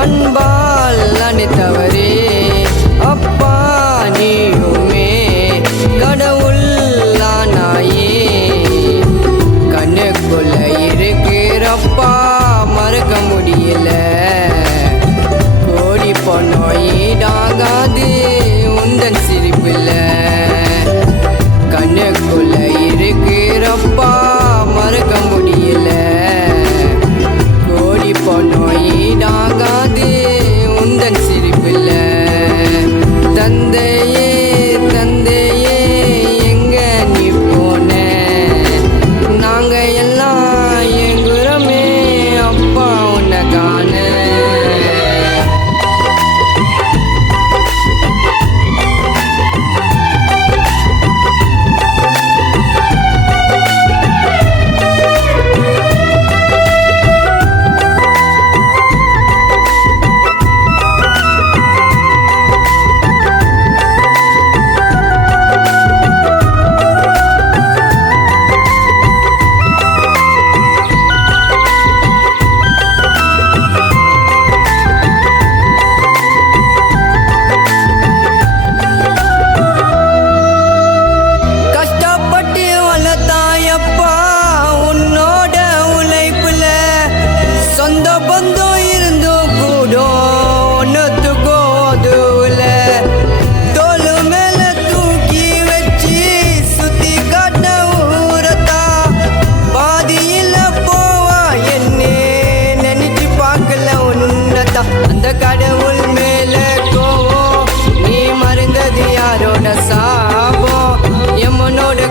அன்பால் அனைத்தவரே அப்பா நீயுமே கடவுளானாயே கண்ணுக்குள்ள இருக்கிறப்பா மறக்க முடியல கோடி பணம் ஈடாகாது உந்தன் சிரிப்புல கண்ணுக்குள்ள இருக்கிறப்பா மறக்க முடியல கோடி பணம் ஈடாகாது உந்தன் சிரிப்புல தந்தையே தந்தையே எங்க நீ போன நாங்க எல்லாம் எங்குறமே அப்பா உன்னை காண பந்தம் இருந்தும் கூட ஒன்னுத்துக்கோ அதுல தோளு மேல தூக்கி வச்சு சுத்தி காட்ட ஊரத்தா பாதியில போவா என்னே நினைச்சு பார்க்கல உன்னதா அந்த கடவுள் மேல கோவம் நீ மறந்தது யாரோட சாபம் எம்மனோட